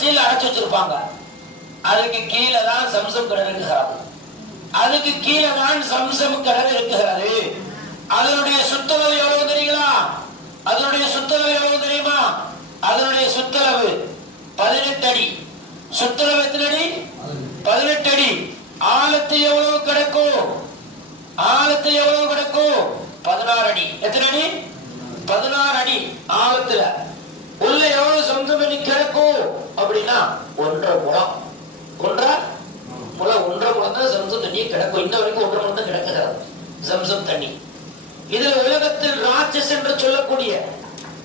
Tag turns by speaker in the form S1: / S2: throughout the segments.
S1: Steel அடைச்சு வச்சிருப்பாங்க. அதுக்கு கீழே தான் சம்சம் கிணறு இருக்கிறது அதுக்கு கீழே தான் சம்சம் கிணறு இருக்கிறது. அதனுடைய சுத்தளவு எவ்வளவு தெரியுங்களா? அதனுடைய சுத்தளவு எவ்வளவு தெரியுமா? அதனுடைய சுத்தளவு பதினெட்டு அடி. சுத்தளவு எத்தனை அடி? பதினெட்டு அடி. ஆழத்து எவ்வளவு கிடக்கும்? ஆழத்து எவ்வளவு கிடக்கும்? பதினாறு அடி. எத்தனை அடி? பதினாறு அடி ஆழத்துல. உள்ள எவ்வளவு சொந்தம் கிடக்கும்? ஒன்றரை முழம். ஒன்றரை முழம் ஒன்றரை முழம் தான் சம்சம் தண்ணி கிடக்கும். இன்ன வரைக்கும் ஒன்றரை முழம் தான் கிடக்கிறது சம்சம் தண்ணி. இதுல உலகத்தில் ராட்சஸ் என்று சொல்லக்கூடிய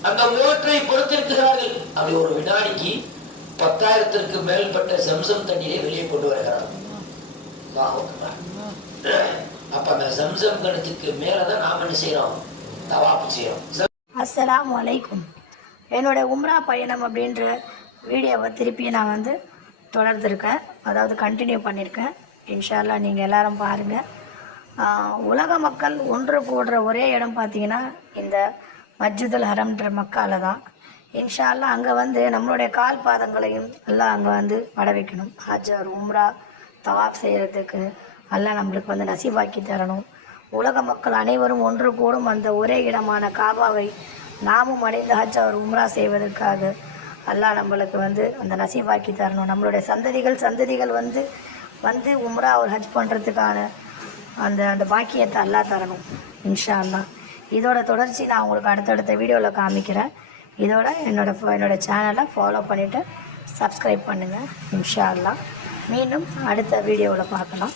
S1: அந்த மோட்டரை பொறுத்திருக்கிறார்கள். அப்படி ஒரு வினாடிக்கு பத்தாயிரத்திற்கு மேற்பட்ட சம்சம் தண்ணீரை வெளியே கொண்டு வருகிறார்கள் அப்ப அந்த சம்சம் கணத்துக்கு மேலதான் நாம் என்ன செய்யறோம்? தவாப்பு செய்யறோம்.
S2: அஸ்லாம் வலைக்கும் என்னோட உம்ரா பயணம் அப்படின்ற வீடியோவை திருப்பி நான் வந்து தொடர்ந்துருக்கேன். அதாவது கண்டினியூ பண்ணியிருக்கேன் இன்ஷால்லா நீங்கள் எல்லாரும் பாருங்கள் உலக மக்கள் ஒன்று கூடுற ஒரே இடம் பார்த்தீங்கன்னா இந்த மஸ்ஜிதுல் ஹரம்ன்ற மக்கால தான். இன்ஷால்லா அங்கே வந்து நம்மளுடைய கால் பாதங்களையும் எல்லாம் அங்கே வந்து பட வைக்கணும் ஹஜர் உம்ரா தவாப் செய்கிறதுக்கு எல்லாம் நம்மளுக்கு வந்து நசிவாக்கி தரணும். உலக மக்கள் அனைவரும் ஒன்று கூடும் அந்த ஒரே இடமான காபாவை நாமும் அடைந்து ஹஜ் அவர் உம்ரா செய்வதற்காக அல்லாஹ் நம்மளுக்கு வந்து அந்த நசீபாக்கி தரணும். நம்மளுடைய சந்ததிகள் சந்ததிகள் வந்து வந்து உம்ரா ஒரு ஹஜ் பண்ணுறதுக்கான அந்த அந்த பாக்கியத்தை அல்லாஹ் தரணும் இன்ஷா அல்லா இதோட தொடர்ச்சி நான் உங்களுக்கு அடுத்தடுத்த வீடியோவில் காமிக்கிறேன். இதோட என்னோடய என்னோட சேனலை ஃபாலோ பண்ணிவிட்டு சப்ஸ்கிரைப் பண்ணுங்கள் இன்ஷா அல்லா மீண்டும் அடுத்த வீடியோவில் பார்க்கலாம்.